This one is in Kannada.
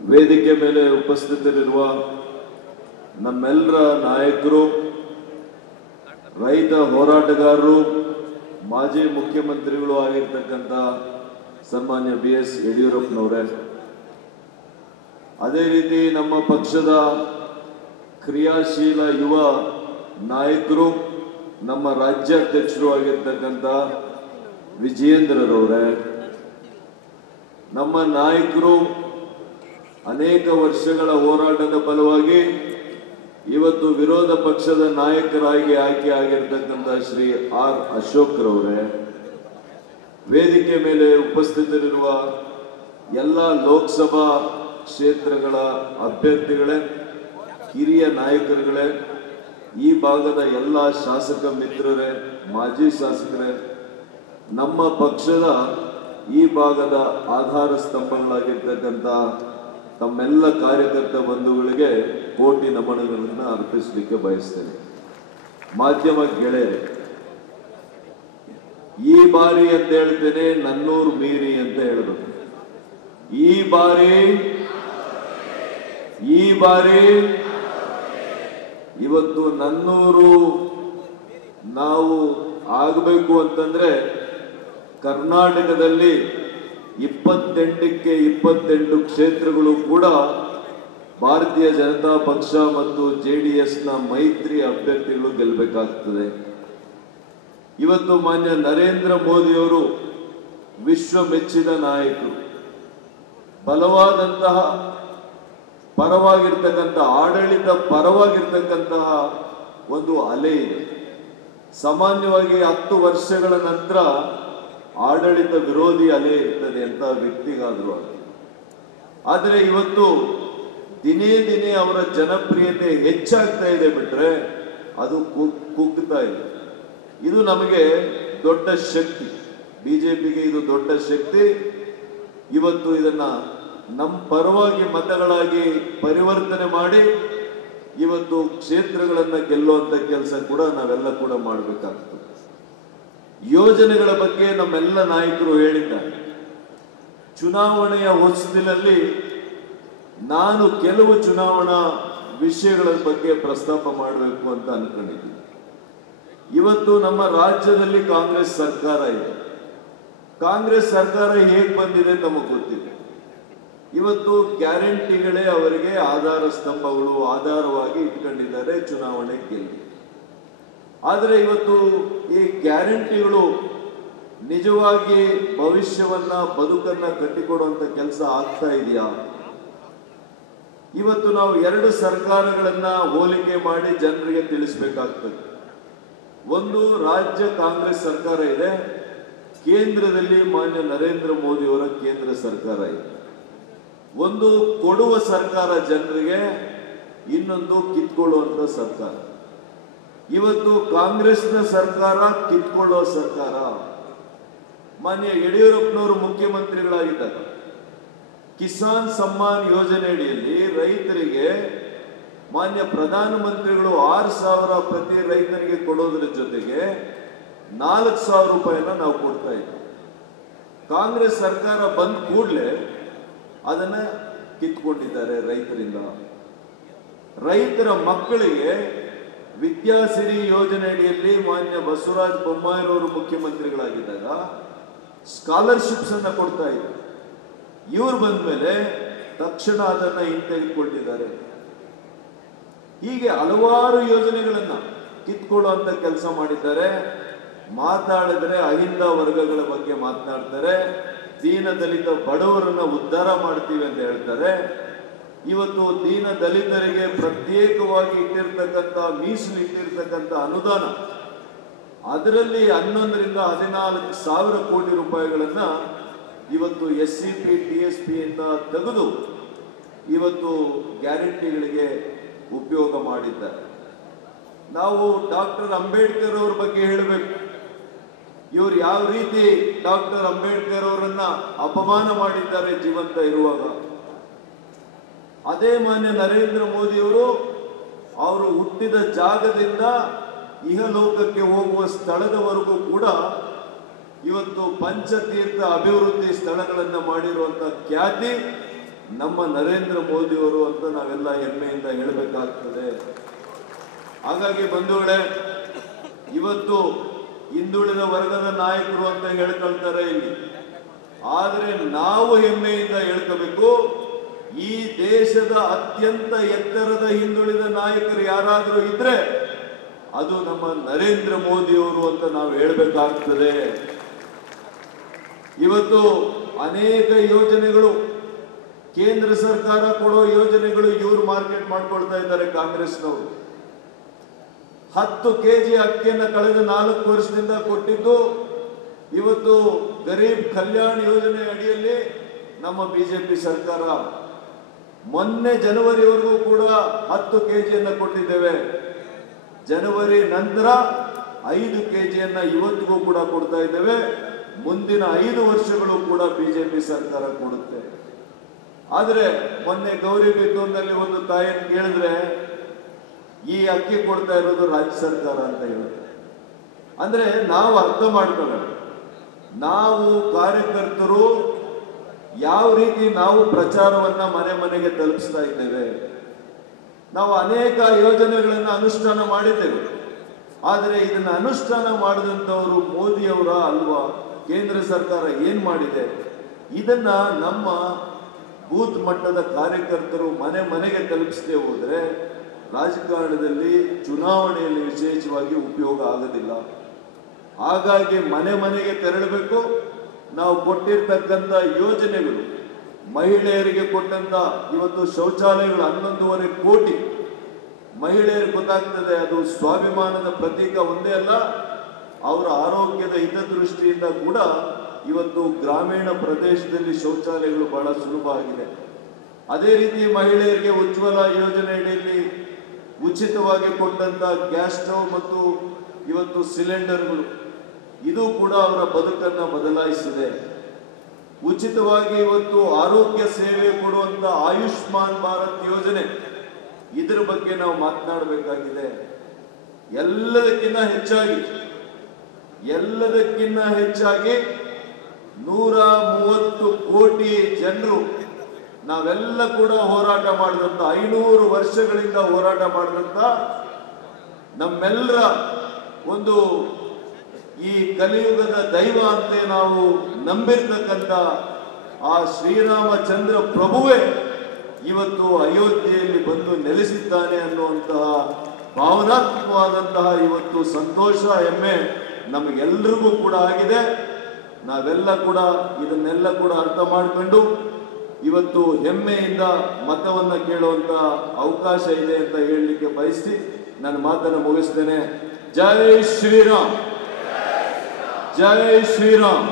ವೇದಿಕೆ ಮೇಲೆ ಉಪಸ್ಥಿತರಿರುವ ನಮ್ಮೆಲ್ಲರ ನಾಯಕರು, ರೈತ ಹೋರಾಟಗಾರರು, ಮಾಜಿ ಮುಖ್ಯಮಂತ್ರಿಗಳು ಆಗಿರ್ತಕ್ಕಂಥ ಸನ್ಮಾನ್ಯ BS ಯಡಿಯೂರಪ್ಪನವರೇ, ಅದೇ ರೀತಿ ನಮ್ಮ ಪಕ್ಷದ ಕ್ರಿಯಾಶೀಲ ಯುವ ನಾಯಕರು, ನಮ್ಮ ರಾಜ್ಯಾಧ್ಯಕ್ಷರು ಆಗಿರ್ತಕ್ಕಂಥ ವಿಜಯೇಂದ್ರರವರೇ, ನಮ್ಮ ನಾಯಕರು ಅನೇಕ ವರ್ಷಗಳ ಹೋರಾಟದ ಫಲವಾಗಿ ಇವತ್ತು ವಿರೋಧ ಪಕ್ಷದ ನಾಯಕರಾಗಿ ಆಯ್ಕೆ ಆಗಿರ್ತಕ್ಕಂಥ ಶ್ರೀ R. ಅಶೋಕ್ರವರೇ, ವೇದಿಕೆ ಮೇಲೆ ಉಪಸ್ಥಿತರಿರುವ ಎಲ್ಲ ಲೋಕಸಭಾ ಕ್ಷೇತ್ರಗಳ ಅಭ್ಯರ್ಥಿಗಳೇ, ಹಿರಿಯ ನಾಯಕರುಗಳೇ, ಈ ಭಾಗದ ಎಲ್ಲ ಶಾಸಕ ಮಿತ್ರರೇ, ಮಾಜಿ ಶಾಸಕರೇ, ನಮ್ಮ ಪಕ್ಷದ ಈ ಭಾಗದ ಆಧಾರ ಸ್ತಂಭಗಳಾಗಿರ್ತಕ್ಕಂಥ ತಮ್ಮೆಲ್ಲ ಕಾರ್ಯಕರ್ತ ಬಂಧುಗಳಿಗೆ ಕೋಟಿ ನಮನಗಳನ್ನು ಅರ್ಪಿಸಲಿಕ್ಕೆ ಬಯಸ್ತೇನೆ. ಮಾಧ್ಯಮ ಗೆಳೆಯರೆ, ಈ ಬಾರಿ ಅಂತ ಹೇಳ್ತೇನೆ, ನನ್ನೂರು ಮೀರಿ ಅಂತ ಹೇಳಬೇಕು. ಈ ಬಾರಿ ಇವತ್ತು ನನ್ನೂರು ನಾವು ಆಗಬೇಕು ಅಂತಂದ್ರೆ ಕರ್ನಾಟಕದಲ್ಲಿ 28ಕ್ಕೆ 28 ಕ್ಷೇತ್ರಗಳು ಕೂಡ ಭಾರತೀಯ ಜನತಾ ಪಕ್ಷ ಮತ್ತು JDSನ ಮೈತ್ರಿ ಅಭ್ಯರ್ಥಿಗಳು ಗೆಲ್ಲಬೇಕಾಗ್ತದೆ. ಇವತ್ತು ಮಾನ್ಯ ನರೇಂದ್ರ ಮೋದಿಯವರು ವಿಶ್ವ ಮೆಚ್ಚಿದ ನಾಯಕರು, ಬಲವಾದಂತಹ ಪರವಾಗಿರ್ತಕ್ಕಂಥ ಆಡಳಿತ ಪರವಾಗಿರ್ತಕ್ಕಂತಹ ಒಂದು ಅಲೆ ಇದೆ. ಸಾಮಾನ್ಯವಾಗಿ 10 ವರ್ಷಗಳ ನಂತರ ಆಡಳಿತ ವಿರೋಧಿ ಅಲೆ ಇರ್ತದೆ ಅಂತ ವ್ಯಕ್ತಿಗಾದ್ರು. ಆದರೆ ಇವತ್ತು ದಿನೇ ದಿನೇ ಅವರ ಜನಪ್ರಿಯತೆ ಹೆಚ್ಚಾಗ್ತಾ ಇದೆ ಬಿಟ್ರೆ ಅದು ಕುಗ್ತಾ ಇದೆ. ಇದು ನಮಗೆ ದೊಡ್ಡ ಶಕ್ತಿ, ಬಿಜೆಪಿಗೆ ಇದು ದೊಡ್ಡ ಶಕ್ತಿ. ಇವತ್ತು ಇದನ್ನ ನಮ್ಮ ಪರವಾಗಿ ಮತಗಳಾಗಿ ಪರಿವರ್ತನೆ ಮಾಡಿ ಇವತ್ತು ಕ್ಷೇತ್ರಗಳನ್ನ ಗೆಲ್ಲುವಂತ ಕೆಲಸ ಕೂಡ ನಾವೆಲ್ಲ ಕೂಡ ಮಾಡಬೇಕಾಗ್ತದೆ. ಯೋಜನೆಗಳ ಬಗ್ಗೆ ನಮ್ಮೆಲ್ಲ ನಾಯಕರು ಹೇಳಿದ್ದಾರೆ. ಚುನಾವಣೆಯ ಹೊಸದಿನಲ್ಲಿ ನಾನು ಕೆಲವು ಚುನಾವಣಾ ವಿಷಯಗಳ ಬಗ್ಗೆ ಪ್ರಸ್ತಾಪ ಮಾಡಬೇಕು ಅಂತ ಅನ್ಕೊಂಡಿದ್ದೀನಿ. ಇವತ್ತು ನಮ್ಮ ರಾಜ್ಯದಲ್ಲಿ ಕಾಂಗ್ರೆಸ್ ಸರ್ಕಾರ ಇದೆ. ಕಾಂಗ್ರೆಸ್ ಸರ್ಕಾರ ಹೇಗೆ ಬಂದಿದೆ ನಮಗೆ ಗೊತ್ತಿದೆ. ಇವತ್ತು ಗ್ಯಾರಂಟಿಗಳೇ ಅವರಿಗೆ ಆಧಾರ ಸ್ತಂಭಗಳು, ಆಧಾರವಾಗಿ ಇಟ್ಕೊಂಡಿದ್ದಾರೆ ಚುನಾವಣೆ ಗೆಲ್ಲಿ. ಆದರೆ ಇವತ್ತು ಈ ಗ್ಯಾರಂಟಿಗಳು ನಿಜವಾಗಿ ಭವಿಷ್ಯವನ್ನ, ಬದುಕನ್ನ ಕಟ್ಟಿಕೊಡುವಂತ ಕೆಲಸ ಆಗ್ತಾ ಇದೆಯಾ? ಇವತ್ತು ನಾವು 2 ಸರ್ಕಾರಗಳನ್ನ ಹೋಲಿಕೆ ಮಾಡಿ ಜನರಿಗೆ ತಿಳಿಸಬೇಕಾಗ್ತದೆ. ಒಂದು ರಾಜ್ಯ ಕಾಂಗ್ರೆಸ್ ಸರ್ಕಾರ ಇದೆ, ಕೇಂದ್ರದಲ್ಲಿ ಮಾನ್ಯ ನರೇಂದ್ರ ಮೋದಿ ಅವರ ಕೇಂದ್ರ ಸರ್ಕಾರ ಇದೆ. ಒಂದು ಕೊಡುವ ಸರ್ಕಾರ ಜನರಿಗೆ, ಇನ್ನೊಂದು ಕಿತ್ಕೊಳ್ಳುವಂತ ಸರ್ಕಾರ. ಇವತ್ತು ಕಾಂಗ್ರೆಸ್ನ ಸರ್ಕಾರ ಕಿತ್ಕೊಳ್ಳೋ ಸರ್ಕಾರ. ಮಾನ್ಯ ಯಡಿಯೂರಪ್ಪನವರು ಮುಖ್ಯಮಂತ್ರಿಗಳಾಗಿದ್ದಾಗ ಕಿಸಾನ್ ಸಮ್ಮಾನ್ ಯೋಜನೆ ಅಡಿಯಲ್ಲಿ ರೈತರಿಗೆ ಮಾನ್ಯ ಪ್ರಧಾನಮಂತ್ರಿಗಳು 6,000 ಪ್ರತಿ ರೈತರಿಗೆ ಕೊಡೋದ್ರ ಜೊತೆಗೆ 4,000 ರೂಪಾಯಿನ ನಾವು ಕೊಡ್ತಾ ಇದ್ದೀವಿ. ಕಾಂಗ್ರೆಸ್ ಸರ್ಕಾರ ಬಂದ ಕೂಡಲೇ ಅದನ್ನ ಕಿತ್ಕೊಂಡಿದ್ದಾರೆ ರೈತರಿಂದ. ರೈತರ ಮಕ್ಕಳಿಗೆ ವಿದ್ಯಾಸಿರಿ ಯೋಜನೆ ಅಡಿಯಲ್ಲಿ ಮಾನ್ಯ ಬಸವರಾಜ ಬೊಮ್ಮಾಯಿರವರು ಮುಖ್ಯಮಂತ್ರಿಗಳಾಗಿದ್ದಾಗ ಸ್ಕಾಲರ್ಶಿಪ್ಸ್ ಅನ್ನ ಕೊಡ್ತಾ ಇದ್ದಾರೆ. ಇವರು ಬಂದ ಮೇಲೆ ತಕ್ಷಣ ಅದನ್ನ ಹಿಂತೆಗೆದುಕೊಂಡಿದ್ದಾರೆ. ಹೀಗೆ ಹಲವಾರು ಯೋಜನೆಗಳನ್ನ ಕಿತ್ಕೊಳ್ಳುವಂತ ಕೆಲಸ ಮಾಡಿದ್ದಾರೆ. ಮಾತಾಡಿದ್ರೆ ಅಹಿಂದ ವರ್ಗಗಳ ಬಗ್ಗೆ ಮಾತನಾಡ್ತಾರೆ, ದೀನ ದಲಿತ ಬಡವರನ್ನ ಉದ್ಧಾರ ಮಾಡ್ತೀವಿ ಅಂತ ಹೇಳ್ತಾರೆ. ಇವತ್ತು ದೀನ ದಲಿತರಿಗೆ ಪ್ರತ್ಯೇಕವಾಗಿ ಇಟ್ಟಿರ್ತಕ್ಕಂಥ, ಮೀಸಲು ಇಟ್ಟಿರ್ತಕ್ಕಂಥ ಅನುದಾನ, ಅದರಲ್ಲಿ 11ರಿಂದ 14,000 ಕೋಟಿ ರೂಪಾಯಿಗಳನ್ನ ಇವತ್ತು SCP TSP ಇಂದ ತೆಗೆದು ಇವತ್ತು ಗ್ಯಾರಂಟಿಗಳಿಗೆ ಉಪಯೋಗ ಮಾಡಿದ್ದಾರೆ. ನಾವು ಡಾಕ್ಟರ್ ಅಂಬೇಡ್ಕರ್ ಅವ್ರ ಬಗ್ಗೆ ಹೇಳಬೇಕು. ಇವರು ಯಾವ ರೀತಿ ಡಾಕ್ಟರ್ ಅಂಬೇಡ್ಕರ್ ಅವರನ್ನ ಅಪಮಾನ ಮಾಡಿದ್ದಾರೆ ಜೀವಂತ ಇರುವಾಗ. ಅದೇ ಮಾನ್ಯ ನರೇಂದ್ರ ಮೋದಿಯವರು ಅವರು ಹುಟ್ಟಿದ ಜಾಗದಿಂದ ಇಹಲೋಕಕ್ಕೆ ಹೋಗುವ ಸ್ಥಳದವರೆಗೂ ಕೂಡ ಇವತ್ತು ಪಂಚತೀರ್ಥ ಅಭಿವೃದ್ಧಿ ಸ್ಥಳಗಳನ್ನು ಮಾಡಿರುವಂತ ಖ್ಯಾತಿ ನಮ್ಮ ನರೇಂದ್ರ ಮೋದಿಯವರು ಅಂತ ನಾವೆಲ್ಲ ಹೆಮ್ಮೆಯಿಂದ ಹೇಳಬೇಕಾಗ್ತದೆ. ಹಾಗಾಗಿ ಬಂಧುಗಳೇ, ಇವತ್ತು ಹಿಂದುಳಿದ ವರ್ಗದ ನಾಯಕರು ಅಂತ ಹೇಳ್ಕೊಳ್ತಾರೆ ಇಲ್ಲಿ, ಆದರೆ ನಾವು ಹೆಮ್ಮೆಯಿಂದ ಹೇಳ್ಕೋಬೇಕು, ಈ ದೇಶದ ಅತ್ಯಂತ ಎತ್ತರದ ಹಿಂದುಳಿದ ನಾಯಕರು ಯಾರಾದರೂ ಇದ್ರೆ ಅದು ನಮ್ಮ ನರೇಂದ್ರ ಮೋದಿಯವರು ಅಂತ ನಾವು ಹೇಳಬೇಕಾಗ್ತದೆ. ಇವತ್ತು ಅನೇಕ ಯೋಜನೆಗಳು, ಕೇಂದ್ರ ಸರ್ಕಾರ ಕೊಡೋ ಯೋಜನೆಗಳು ಇವರು ಮಾರ್ಕೆಟ್ ಮಾಡ್ಕೊಳ್ತಾ ಇದ್ದಾರೆ ಕಾಂಗ್ರೆಸ್ನವರು. 10 ಕೆಜಿ ಅಕ್ಕಿಯನ್ನು ಕಳೆದ 4 ವರ್ಷದಿಂದ ಕೊಟ್ಟಿದ್ದು ಇವತ್ತು ಗರೀಬ್ ಕಲ್ಯಾಣ್ ಯೋಜನೆ ಅಡಿಯಲ್ಲಿ ನಮ್ಮ ಬಿಜೆಪಿ ಸರ್ಕಾರ. ಮೊನ್ನೆ ಜನವರಿವರೆಗೂ ಕೂಡ 10 ಕೆಜಿಯನ್ನು ಕೊಟ್ಟಿದ್ದೇವೆ. ಜನವರಿ ನಂತರ 5 ಕೆಜಿಯನ್ನು ಇವತ್ತಿಗೂ ಕೂಡ ಕೊಡ್ತಾ ಇದ್ದೇವೆ. ಮುಂದಿನ 5 ವರ್ಷಗಳು ಕೂಡ ಬಿಜೆಪಿ ಸರ್ಕಾರ ಕೊಡುತ್ತೆ. ಆದರೆ ಮೊನ್ನೆ ಗೌರಿಬಿದನೂರಿನಲ್ಲಿ ಒಂದು ತಾಯಿಯನ್ನು ಕೇಳಿದ್ರೆ ಈ ಅಕ್ಕಿ ಕೊಡ್ತಾ ಇರೋದು ರಾಜ್ಯ ಸರ್ಕಾರ ಅಂತ ಹೇಳುತ್ತೆ. ಅಂದ್ರೆ ನಾವು ಅರ್ಥ ಮಾಡ್ಕೊಳ್ಳೋಣ, ನಾವು ಕಾರ್ಯಕರ್ತರು ಯಾವ ರೀತಿ ನಾವು ಪ್ರಚಾರವನ್ನ ಮನೆ ಮನೆಗೆ ತಲುಪಿಸ್ತಾ ಇದ್ದೇವೆ. ನಾವು ಅನೇಕ ಯೋಜನೆಗಳನ್ನು ಅನುಷ್ಠಾನ ಮಾಡಿದ್ದೇವೆ, ಆದರೆ ಇದನ್ನು ಅನುಷ್ಠಾನ ಮಾಡಿದಂಥವರು ಮೋದಿಯವರ ಅಲ್ವಾ? ಕೇಂದ್ರ ಸರ್ಕಾರ ಏನ್ ಮಾಡಿದೆ ಇದನ್ನ ನಮ್ಮ ಬೂತ್ ಮಟ್ಟದ ಕಾರ್ಯಕರ್ತರು ಮನೆ ಮನೆಗೆ ತಲುಪಿಸದೆ ಹೋದ್ರೆ ರಾಜಕಾರಣದಲ್ಲಿ, ಚುನಾವಣೆಯಲ್ಲಿ ವಿಶೇಷವಾಗಿ ಉಪಯೋಗ ಆಗೋದಿಲ್ಲ. ಹಾಗಾಗಿ ಮನೆ ಮನೆಗೆ ತೆರಳಬೇಕು. ನಾವು ಕೊಟ್ಟಿರ್ತಕ್ಕಂಥ ಯೋಜನೆಗಳು, ಮಹಿಳೆಯರಿಗೆ ಕೊಟ್ಟಂತ ಇವತ್ತು ಶೌಚಾಲಯಗಳು 11.5 ಕೋಟಿ ಮಹಿಳೆಯರಿಗೆ ಗೊತ್ತಾಗ್ತದೆ. ಅದು ಸ್ವಾಭಿಮಾನದ ಪ್ರತೀಕ ಒಂದೇ ಅಲ್ಲ, ಅವರ ಆರೋಗ್ಯದ ಹಿತದೃಷ್ಟಿಯಿಂದ ಕೂಡ ಇವತ್ತು ಗ್ರಾಮೀಣ ಪ್ರದೇಶದಲ್ಲಿ ಶೌಚಾಲಯಗಳು ಬಹಳ ಸುಲಭ ಆಗಿದೆ. ಅದೇ ರೀತಿ ಮಹಿಳೆಯರಿಗೆ ಉಜ್ವಲ ಯೋಜನೆ ಅಡಿಯಲ್ಲಿ ಉಚಿತವಾಗಿ ಕೊಟ್ಟಂತ ಗ್ಯಾಸ್ ಸ್ಟವ್ ಮತ್ತು ಇವತ್ತು ಸಿಲಿಂಡರ್ಗಳು, ಇದು ಕೂಡ ಅವರ ಬದುಕನ್ನು ಬದಲಾಯಿಸಿದೆ. ಉಚಿತವಾಗಿ ಇವತ್ತು ಆರೋಗ್ಯ ಸೇವೆ ಕೊಡುವಂತ ಆಯುಷ್ಮಾನ್ ಭಾರತ್ ಯೋಜನೆ, ಇದರ ಬಗ್ಗೆ ನಾವು ಮಾತನಾಡಬೇಕಾಗಿದೆ. ಎಲ್ಲದಕ್ಕಿಂತ ಹೆಚ್ಚಾಗಿ 130 ಕೋಟಿ ಜನರು ನಾವೆಲ್ಲ ಕೂಡ ಹೋರಾಟ ಮಾಡಿದಂತ, 500 ವರ್ಷಗಳಿಂದ ಹೋರಾಟ ಮಾಡಿದಂತ, ನಮ್ಮೆಲ್ಲರ ಒಂದು ಈ ಕಲಿಯುಗದ ದೈವ ಅಂತ ನಾವು ನಂಬಿರ್ತಕ್ಕಂಥ ಆ ಶ್ರೀರಾಮಚಂದ್ರ ಪ್ರಭುವೇ ಇವತ್ತು ಅಯೋಧ್ಯೆಯಲ್ಲಿ ಬಂದು ನೆಲೆಸಿದ್ದಾನೆ ಅನ್ನುವಂತಹ ಭಾವನಾತ್ಮಕವಾದಂತಹ ಇವತ್ತು ಸಂತೋಷ, ಹೆಮ್ಮೆ ನಮಗೆಲ್ಲರಿಗೂ ಕೂಡ ಆಗಿದೆ. ನಾವೆಲ್ಲ ಕೂಡ ಇದನ್ನೆಲ್ಲ ಕೂಡ ಅರ್ಥ ಮಾಡಿಕೊಂಡು ಇವತ್ತು ಹೆಮ್ಮೆಯಿಂದ ಮತವನ್ನ ಕೇಳುವಂತ ಅವಕಾಶ ಇದೆ ಅಂತ ಹೇಳಲಿಕ್ಕೆ ಬಯಸಿ ನನ್ನ ಮಾತನ್ನು ಮುಗಿಸ್ತೇನೆ. ಜೈ ಶ್ರೀರಾಮ್, ಜೈ ಶ್ರೀರಾಮ್.